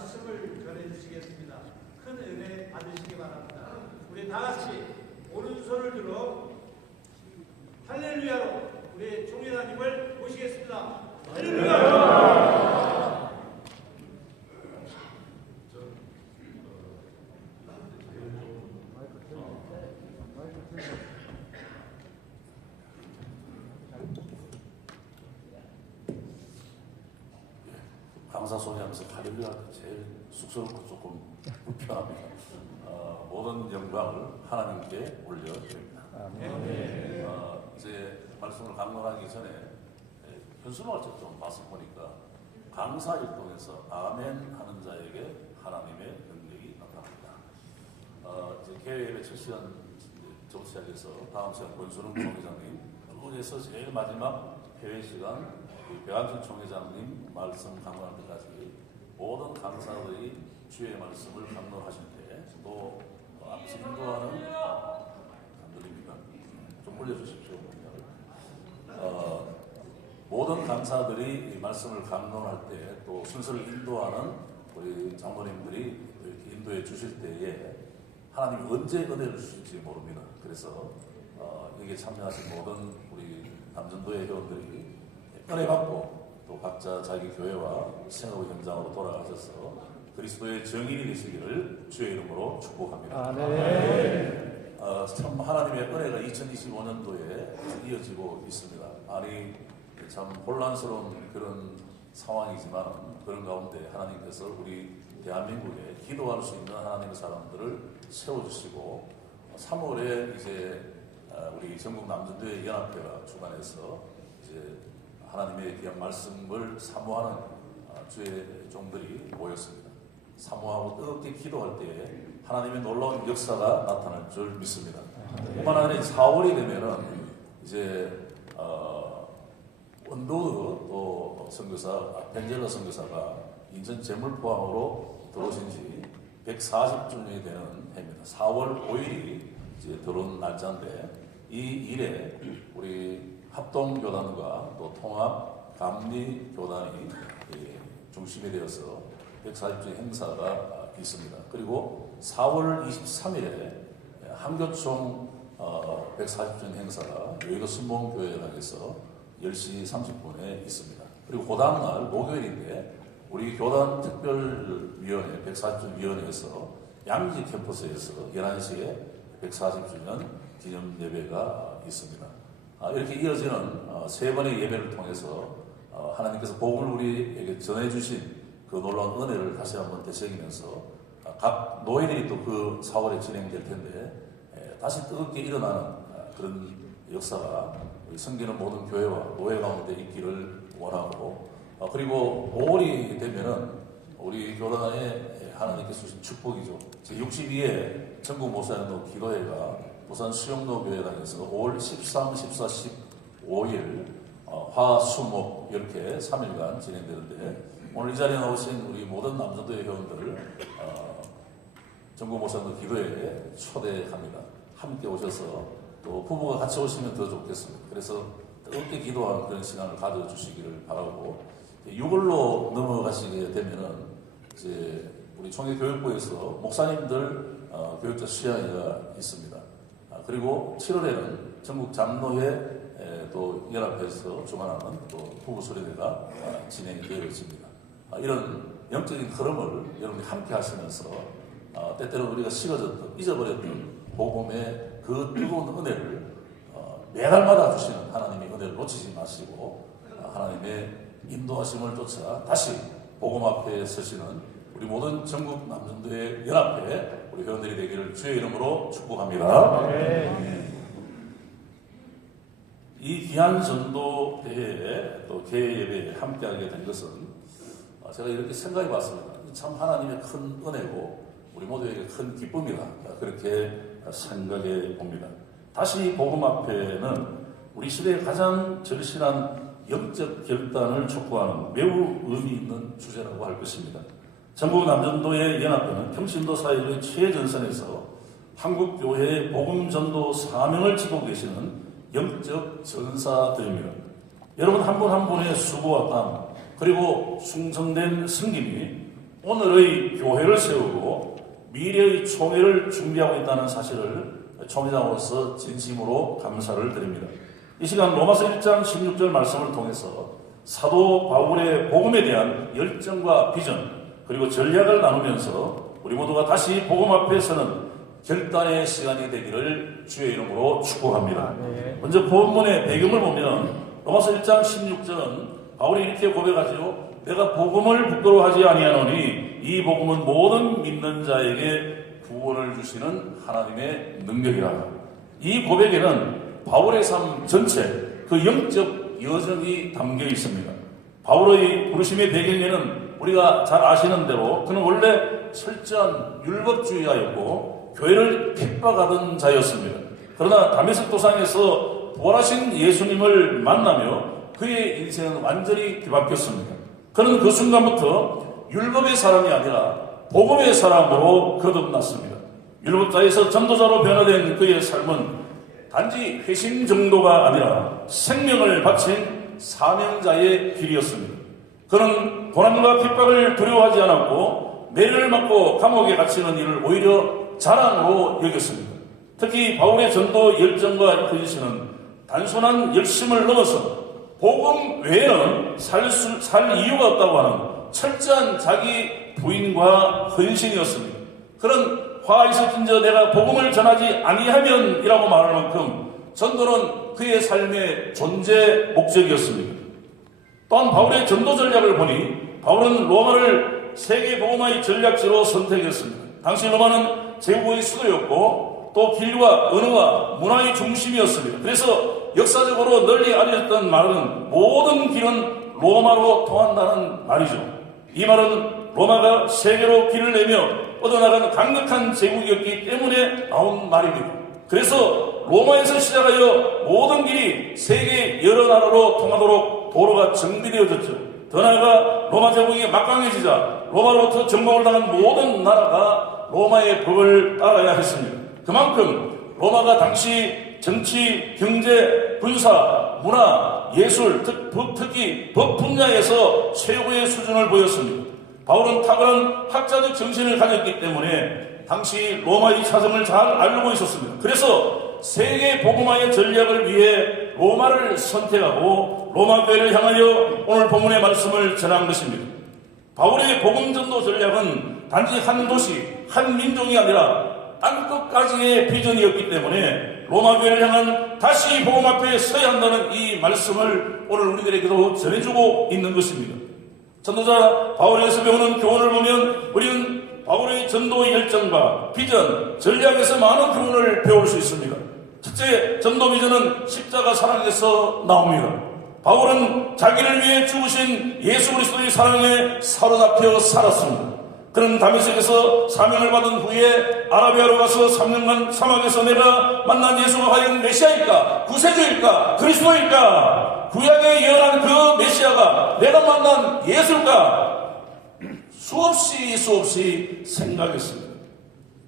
말씀을 전해주시겠습니다. 큰 은혜 받으시기 바랍니다. 우리 다 같이 오른손을 들어 할렐루야로 우리 총회장님을 모시겠습니다. 할렐루야! 감사 소리하면서 할렐루야 제일 쑥스럽고 조금 불편합니다. 모든 영광을 하나님께 올려드립니다. 이제 말씀을 강론하기 전에 현수막을 좀 봐서 보니까 강사 일동에서 아멘 하는 자에게 하나님의 능력이 나타납니다. 이제 개회의 첫 시간 정치학에서 다음 시간 권순웅 총회장님, 그에서 제일 마지막 회의 시간 배한준 총회장님 말씀 강론할 때까지 모든 강사들이 주의 말씀을 강론하실 때 또 앞서 인도하는 안 들립니까? 좀 올려주십시오. 모든 강사들이 말씀을 강론할 때 또 순서를 인도하는 우리 장로님들이 이렇게 인도해 주실 때에 하나님이 언제 은혜를 주실지 모릅니다. 그래서 여기에 참여하신 모든 우리 남전도의 회원들이 은혜 받고 또 각자 자기 교회와 생업의 현장으로 돌아가셔서 그리스도의 정인이 되시기를 주의 이름으로 축복합니다. 참 하나님의 은혜가 2025년도에 이어지고 있습니다. 아니 참 혼란스러운 그런 상황이지만 그런 가운데 하나님께서 우리 대한민국에 기도할 수 있는 하나님의 사람들을 세워주시고 3월에 이제 우리 전국 남전도회 연합회가 주관해서 이제 하나님의 귀한 말씀을 사모하는 주의 종들이 모였습니다. 사모하고 뜨겁게 기도할 때에 하나님의 놀라운 역사가 나타날 줄 믿습니다. 뿐만 아니라 4월이 되면은 이제 원도드 또 선교사 벤젤러 선교사가 인천 재물포항으로 들어오신 지 140주년이 되는 해입니다. 4월 5일이 이제 들어온 날짜인데 이 일에 우리 합동교단과 또 통합 감리교단이 중심이 되어서 140주년 행사가 있습니다. 그리고 4월 23일에 한교총 140주년 행사가 여의도 순복음교회당에서 10시 30분에 있습니다. 그리고 그 다음날 목요일인데 우리 교단 특별위원회 140주년 위원회에서 양지 캠퍼스에서 11시에 140주년 기념 예배가 있습니다. 이렇게 이어지는 세 번의 예배를 통해서 하나님께서 복음을 우리에게 전해주신 그 놀라운 은혜를 다시 한번 되새기면서 각 노예들이 또 그 4월에 진행될 텐데 다시 뜨겁게 일어나는 그런 역사가 우리 섬기는 모든 교회와 노예 가운데 있기를 원하고 그리고 5월이 되면은 우리 교단에 하나님께서 주신 축복이죠. 제62회 전국 목사님도 기도회가 부산 수영로 교회당에서 5월 13, 14, 15일 화, 수, 목 이렇게 3일간 진행되는데 오늘 이 자리에 나오신 우리 모든 남전도의 회원들을 전국 목사님도 기도회에 초대합니다. 함께 오셔서 또 부부가 같이 오시면 더 좋겠습니다. 그래서 뜨겁게 기도하는 그런 시간을 가져주시기를 바라고 6월로 넘어가시게 되면은 이제 우리 총회교육부에서 목사님들 교육자 수양회가 있습니다. 그리고 7월에는 전국 장로회 또 연합회에서 주관하는 또 부부수련회가 진행이 되어 있습니다. 이런 영적인 흐름을 여러분이 함께 하시면서 때때로 우리가 식어졌던 잊어버렸던 복음의 그 뜨거운 은혜를 매달마다 주시는 하나님의 은혜를 놓치지 마시고 하나님의 인도하심을 쫓아 다시 복음 앞에 서시는 우리 모든 전국 남전도의 연합회 우리 회원들이 되기를 주의 이름으로 축복합니다. 이 귀한 전도회에 또 개회 예배에 함께하게 된 것은 제가 이렇게 생각해 봤습니다. 참 하나님의 큰 은혜고 우리 모두에게 큰 기쁨이다. 그렇게 생각해 봅니다. 다시 복음 앞에는 우리 시대의 가장 절실한 영적 결단을 촉구하는 매우 의미 있는 주제라고 할 것입니다. 전국 남전도의 연합회는 평신도 사회의 최전선에서 한국교회의 복음전도 사명을 지고 계시는 영적 전사들입니다. 여러분 한 분 한 분의 수고와 땀 그리고 충성된 섬김이 오늘의 교회를 세우고 미래의 총회를 준비하고 있다는 사실을 총회장으로서 진심으로 감사를 드립니다. 이 시간 로마서 1장 16절 말씀을 통해서 사도 바울의 복음에 대한 열정과 비전 그리고 전략을 나누면서 우리 모두가 다시 복음 앞에 서는 결단의 시간이 되기를 주의 이름으로 축복합니다. 먼저 본문의 배경을 보면 로마서 1장 16절은 바울이 이렇게 고백하죠. 내가 복음을 부끄러워하지 아니하노니 이 복음은 모든 믿는 자에게 구원을 주시는 하나님의 능력이라. 이 고백에는 바울의 삶 전체 그 영적 여정이 담겨 있습니다. 바울의 부르심의 배경에는 우리가 잘 아시는 대로 그는 원래 철저한 율법주의자였고 교회를 핍박하던 자였습니다. 그러나 다메섹 도상에서 부활하신 예수님을 만나며 그의 인생은 완전히 뒤바뀌었습니다. 그는 그 순간부터 율법의 사람이 아니라 복음의 사람으로 거듭났습니다. 율법자에서 전도자로 변화된 그의 삶은 단지 회심 정도가 아니라 생명을 바친 사명자의 길이었습니다. 그는 고난과 핍박을 두려워하지 않았고 매를 맞고 감옥에 갇히는 일을 오히려 자랑으로 여겼습니다. 특히 바울의 전도 열정과 헌신은 단순한 열심을 넘어서 복음 외에는 살 이유가 없다고 하는 철저한 자기 부인과 헌신이었습니다. 그런 화이서진저 내가 복음을 전하지 아니하면이라고 말할 만큼 전도는 그의 삶의 존재 목적이었습니다. 또한 바울의 전도 전략을 보니 바울은 로마를 세계 복음화의 전략지로 선택했습니다. 당시 로마는 제국의 수도였고 또 길과 언어와 문화의 중심이었습니다. 그래서 역사적으로 널리 알려졌던 말은 모든 길은 로마로 통한다는 말이죠. 이 말은 로마가 세계로 길을 내며 뻗어나간 강력한 제국이었기 때문에 나온 말입니다. 그래서 로마에서 시작하여 모든 길이 세계 여러 나라로 통하도록 도로가 정비되어졌죠. 더 나아가 로마 제국이 막강해지자 로마로부터 정복을 당한 모든 나라가 로마의 법을 따라야 했습니다. 그만큼 로마가 당시 정치, 경제, 군사, 문화, 예술, 특히 법 분야에서 최고의 수준을 보였습니다. 바울은 탁월한 학자적 정신을 가졌기 때문에 당시 로마의 사정을 잘 알고 있었습니다. 그래서 세계 복음화의 전략을 위해 로마를 선택하고 로마 교회를 향하여 오늘 본문의 말씀을 전한 것입니다. 바울의 복음 전도 전략은 단지 한 도시, 한 민족이 아니라 땅끝까지의 비전이었기 때문에 로마 교회를 향한 다시 복음 앞에 서야 한다는 이 말씀을 오늘 우리들에게도 전해주고 있는 것입니다. 전도자 바울에서 배우는 교훈을 보면 우리는 바울의 전도 열정과 비전, 전략에서 많은 교훈을 배울 수 있습니다. 첫째, 전도 비전은 십자가 사랑에서 나옵니다. 바울은 자기를 위해 죽으신 예수 그리스도의 사랑에 사로잡혀 살았습니다. 그는 다메섹에서 사명을 받은 후에 아라비아로 가서 3년간 사막에서 내가 만난 예수가 과연 메시아일까? 구세주일까? 그리스도일까? 구약에 예언한 그 메시아가 내가 만난 예수일까? 수없이 생각했습니다.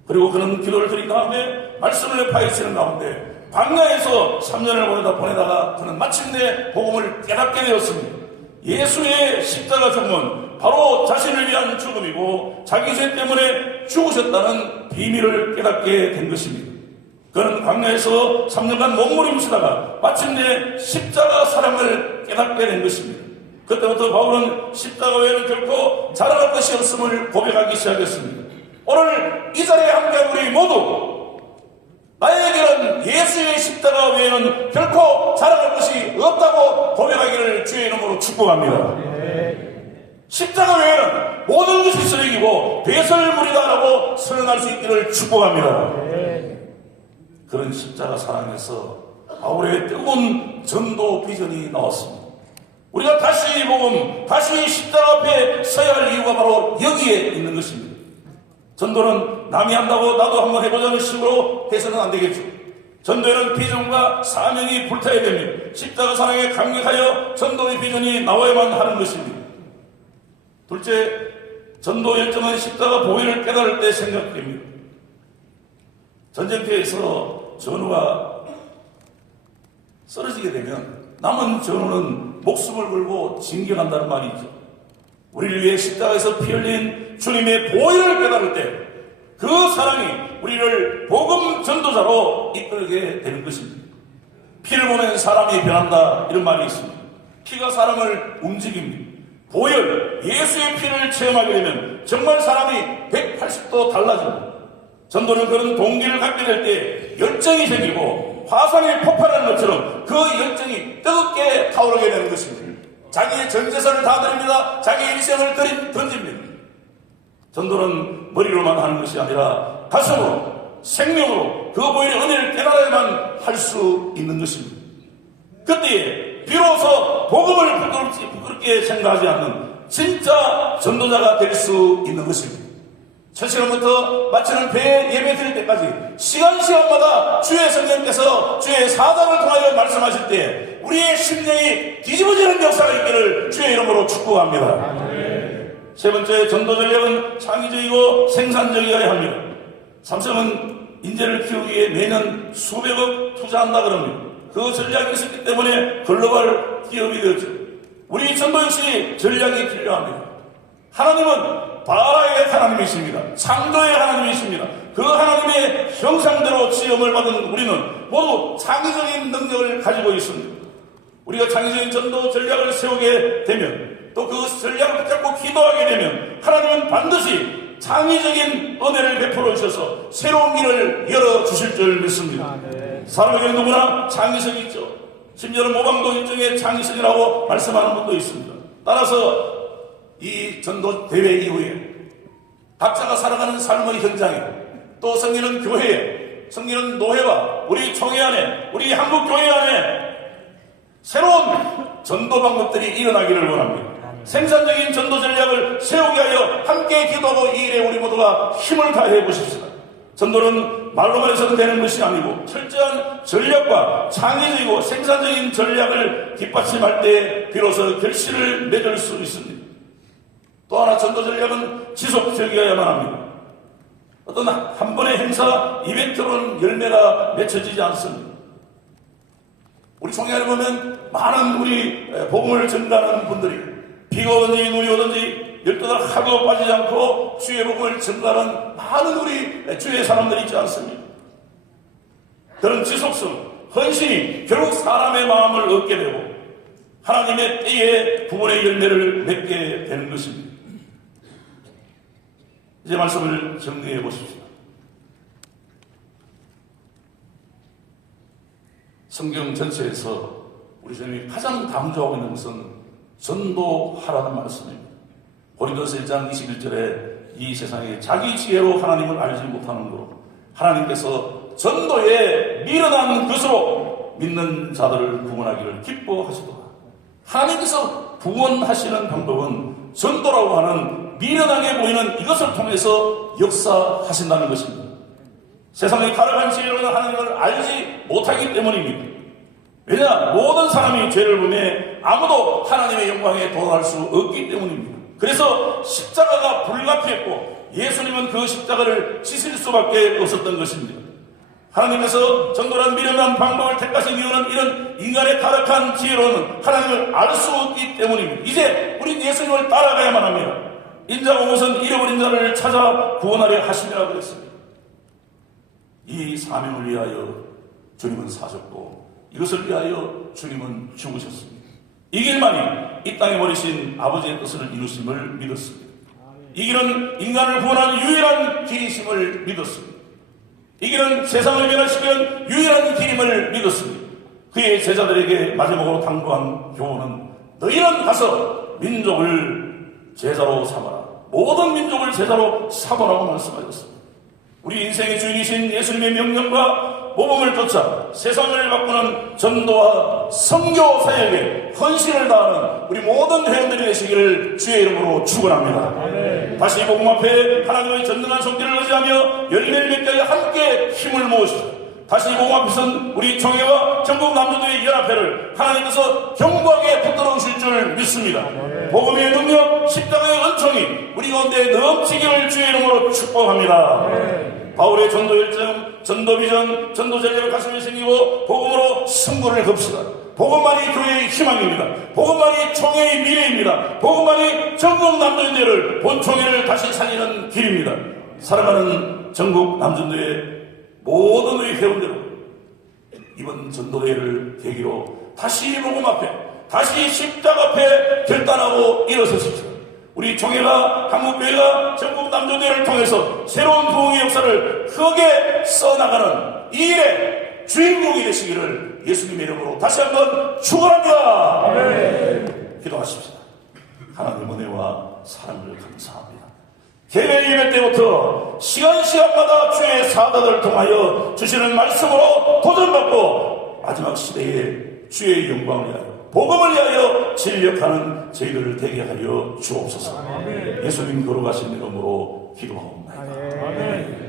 그리고 그는 기도를 드린 다음에 말씀을 파헤치는 가운데 광야에서 3년을 보내다가 그는 마침내 복음을 깨닫게 되었습니다. 예수의 십자가 죽음은 바로 자신을 위한 죽음이고 자기 죄 때문에 죽으셨다는 비밀을 깨닫게 된 것입니다. 그는 광야에서 3년간 몸부림치다가 마침내 십자가 사랑을 깨닫게 된 것입니다. 그때부터 바울은 십자가 외에는 결코 자랑할 것이 없음을 고백하기 시작했습니다. 오늘 이 자리에 함께한 우리 모두 나에게는 예수의 십자가 외에는 결코 자랑할 것이 없다고 고백하기를 주의 이름으로 축복합니다. 십자가 외에는 모든 것이 쓰레기고 배설물이다라고 선언할 수 있기를 축복합니다. 그런 십자가 사랑에서 바울의 뜨거운 전도 비전이 나왔습니다. 우리가 다시 복음, 다시 십자가 앞에 서야 할 이유가 바로 여기에 있는 것입니다. 전도는 남이 한다고 나도 한번 해보자는 식으로 해서는 안 되겠죠. 전도에는 비전과 사명이 불타야 됩니다. 십자가 사랑에 감격하여 전도의 비전이 나와야만 하는 것입니다. 둘째, 전도 열정은 십자가 보혈을 깨달을 때 생각됩니다. 전쟁터에서 전우가 쓰러지게 되면 남은 전우는 목숨을 걸고 진격한다는 말이 있죠. 우리를 위해 십자가에서 피 흘린 주님의 보혈을 깨달을 때 그 사랑이 우리를 복음 전도자로 이끌게 되는 것입니다. 피를 보면 사람이 변한다 이런 말이 있습니다. 피가 사람을 움직입니다. 보혈, 예수의 피를 체험하게 되면 정말 사람이 180도 달라집니다. 전도는 그런 동기를 갖게 될 때 열정이 생기고 화산이 폭발하는 것처럼 그 열정이 뜨겁게 타오르게 되는 것입니다. 자기의 전 재산을 다 드립니다. 자기의 일생을 던집니다. 전도는 머리로만 하는 것이 아니라 가슴으로, 생명으로 그 보혈의 은혜를 깨달아야만 할 수 있는 것입니다. 그때에 비로소 복음을 부끄럽게 생각하지 않는 진짜 전도자가 될 수 있는 것입니다. 첫 시간부터 마치는 배 예배 드릴 때까지 시간마다 주의 성령께서 주의 사단을 통하여 말씀하실 때 우리의 심령이 뒤집어지는 역사가 있기를 주의 이름으로 축복합니다. 세 번째, 전도 전략은 창의적이고 생산적이어야 합니다. 삼성은 인재를 키우기에 매년 수백억 투자한다 그럽니다. 그 전략이 있었기 때문에 글로벌 기업이 되었죠. 우리 전도 역시 전략이 필요합니다. 하나님은 바라의 하나님이십니다. 창조의 하나님이십니다. 그 하나님의 형상대로 지음을 받은 우리는 모두 창의적인 능력을 가지고 있습니다. 우리가 창의적인 전도 전략을 세우게 되면 또 그 전략을 붙잡고 기도하게 되면 하나님은 반드시 창의적인 은혜를 베풀어 주셔서 새로운 길을 열어주실 줄 믿습니다. 사람에게 누구나 창의성이 있죠. 심지어는 모방도 일종의 창의성이라고 말씀하는 분도 있습니다. 따라서 이 전도 대회 이후에 각자가 살아가는 삶의 현장에 또 성기는 교회에, 성기는 노회와 우리 총회 안에, 우리 한국교회 안에 새로운 전도 방법들이 일어나기를 원합니다. 생산적인 전도 전략을 세우게 하여 함께 기도하고 이 일에 우리 모두가 힘을 다해 보십시다. 전도는 말로만 해서도 되는 것이 아니고 철저한 전략과 창의적이고 생산적인 전략을 뒷받침할 때 비로소 결실을 맺을 수 있습니다. 또 하나 전도 전략은 지속적이어야만 합니다. 어떤 한 번의 행사, 이벤트로는 열매가 맺혀지지 않습니다. 우리 총회를 보면 많은 우리 복음을 전가하는 분들이 비가 오든지 눈이 오든지 12달 하루 빠지지 않고 주의 복음을 전가하는 많은 우리 주의 사람들이 있지 않습니까? 그런 지속성, 헌신이 결국 사람의 마음을 얻게 되고 하나님의 때에 구원의 열매를 맺게 되는 것입니다. 이제 말씀을 정리해 보십시오. 성경 전체에서 우리 주님이 가장 강조하고 있는 것은 전도하라는 말씀입니다. 고린도서 1장 21절에 이 세상에 자기 지혜로 하나님을 알지 못하는 거로 하나님께서 전도에 미련한 것으로 믿는 자들을 구원하기를 기뻐하시도다. 하나님께서 구원하시는 방법은 전도라고 하는 미련하게 보이는 이것을 통해서 역사하신다는 것입니다. 세상의 타락한 지혜로는 하나님을 알지 못하기 때문입니다. 왜냐? 모든 사람이 죄를 범해 아무도 하나님의 영광에 도달할 수 없기 때문입니다. 그래서 십자가가 불가피했고 예수님은 그 십자가를 지실 수밖에 없었던 것입니다. 하나님께서 전도란 미련한 방법을 택하신 이유는 이런 인간의 타락한 지혜로는 하나님을 알 수 없기 때문입니다. 이제 우리 예수님을 따라가야만 합니다. 인자가 온 것은 잃어버린 자를 찾아 구원하려 하심이라고 그랬습니다. 이 사명을 위하여 주님은 사셨고 이것을 위하여 주님은 죽으셨습니다. 이 길만이 이 땅에 버리신 아버지의 뜻을 이루심을 믿었습니다. 이 길은 인간을 구원하는 유일한 길이심을 믿었습니다. 이 길은 세상을 변화시키는 유일한 길임을 믿었습니다. 그의 제자들에게 마지막으로 당부한 교훈은 너희는 가서 민족을 제자로 삼아라. 모든 민족을 제자로 삼으라고 말씀하셨습니다. 우리 인생의 주인이신 예수님의 명령과 모범을 쫓아 세상을 바꾸는 전도와 선교 사역에 헌신을 다하는 우리 모든 회원들이 되시기를 주의 이름으로 축원합니다. 다시 복음 앞에 하나님의 전능한 손길을 의지하며 열매를 맺게 하여 함께 힘을 모으시고 다시 복음 앞에서는 우리 총회와 전국 남녀들의 연합회를 하나님께서 견고하게 붙들어 주실 줄 믿습니다. 복음의 능력, 십자가의 은총이 우리 가운데 넘치기를 주의 이름으로 축복합니다. 바울의 전도 열정, 전도 비전, 전도 전략을 가슴에 생기고 복음으로 승부를 겁시다. 복음만이 교회의 희망입니다. 복음만이 총회의 미래입니다. 복음만이 전국 남전대를 본총회를 다시 살리는 길입니다. 사랑하는 전국 남전도의 모든 우리 회원들, 이번 전도대회를 계기로 다시 복음 앞에, 다시 십자가 앞에 결단하고 일어서십시오. 우리 총회가, 한국교회가 전국 남전대회를 통해서 새로운 부흥의 역사를 크게 써나가는 이 일에 주인공이 되시기를 예수님의 이름으로 다시 한번 축원합니다. 기도하십시다. 하나님 은혜와 사랑을 감사합니다. 개별 예배 때부터 시간마다 주의 사도들을 통하여 주시는 말씀으로 도전받고 마지막 시대에 주의 영광을 위하여, 복음을 위하여 진력하는 저희들을 되게 하여 주옵소서. 예수님 걸어가신 이름으로 기도하옵나이다.